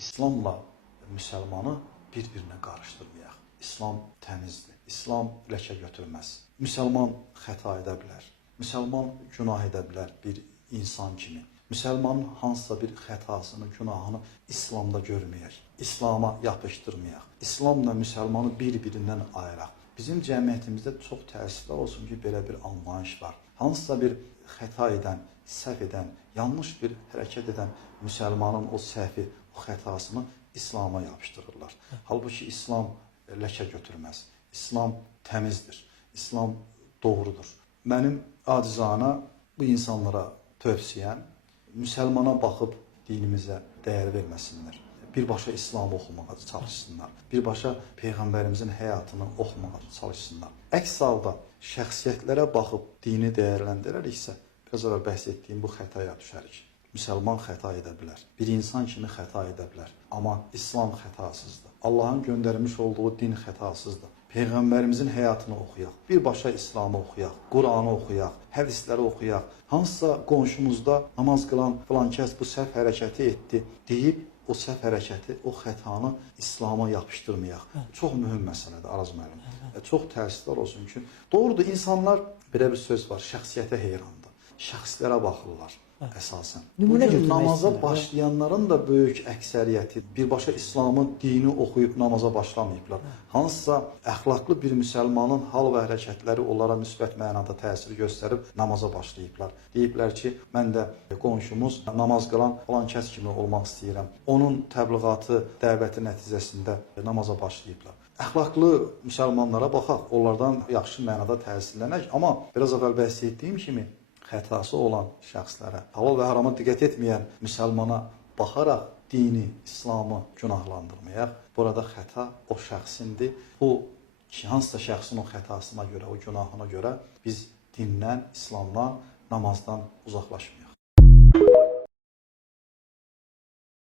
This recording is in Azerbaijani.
İslamla müsəlmanı bir-birinə qarışdırmayaq. İslam təmizdir. İslam ləkə götürməz. Müsəlman xəta edə bilər. Müsəlman günah edə bilər bir insan kimi. Müsəlmanın hansısa bir xətasını, günahını İslamda görməyək. İslama yapışdırmayaq. İslamla müsəlmanı bir-birindən ayıraq. Bizim cəmiyyətimizdə çox təəssüflər olsun ki, belə bir anlayış var. Hansısa bir xəta edən, səhv edən, yanlış bir hərəkət edən müsəlmanın o səhvi, o xətasını İslama yapışdırırlar. Halbuki İslam ləkə götürməz. İslam təmizdir. İslam doğrudur. Mənim acizana bu insanlara tövsiyəm, müsəlmana baxıb dinimizə dəyər verməsinlər. Birbaşa İslamı oxumağa çalışsınlar. Birbaşa Peyğəmbərimizin həyatını oxumağa çalışsınlar. Əks halda şəxsiyyətlərə baxıb dini dəyərləndirəriksə, biraz əvvəl bəhs etdiyim bu xətaya düşərik. Müsəlman xəta edə bilər. Bir insan kimi xəta edə bilər. Amma İslam xətasızdır. Allahın göndərmiş olduğu din xətasızdır. Peyğəmbərimizin həyatını oxuyaq. Birbaşa İslamı oxuyaq. Quranı oxuyaq. Hədisləri oxuyaq. Hansısa qonşumuzda namaz qılan filan kəs bu səhv hərəkəti etdi deyib o səhv hərəkəti, o xətanı İslama yapışdırmayaq. Çox mühüm məsələdir, Araz müəllim. Çox təəssüflər olsun ki, doğrudur, insanlar belə bir söz var, şəxsiyyətə heyrandır. Şəxslərə baxırlar əsasən. Bugün namaza başlayanların da böyük əksəriyyəti birbaşa İslamın dini oxuyub namaza başlamayıblar. Hansısa əxlaqlı bir müsəlmanın hal və hərəkətləri onlara müsbət mənada təsir göstərib namaza başlayıblar. Deyiblər ki, mən də qonşumuz namaz qılan falan kəs kimi olmaq istəyirəm. Onun təbliğatı, dəvəti nəticəsində namaza başlayıblar. Əxlaqlı müsəlmanlara baxaq, onlardan yaxşı mənada təsirlənək. Amma biraz əvvəl bəhs etdiyim kimi, xətası olan şəxslərə, halal və harama diqqət etməyən müsəlmana baxaraq dini, İslamı günahlandırmayaq. Burada xəta o şəxsindir. Bu, hansısa şəxsin o xətasına görə, o günahına görə biz dindən, İslamdan, namazdan uzaqlaşmayaq.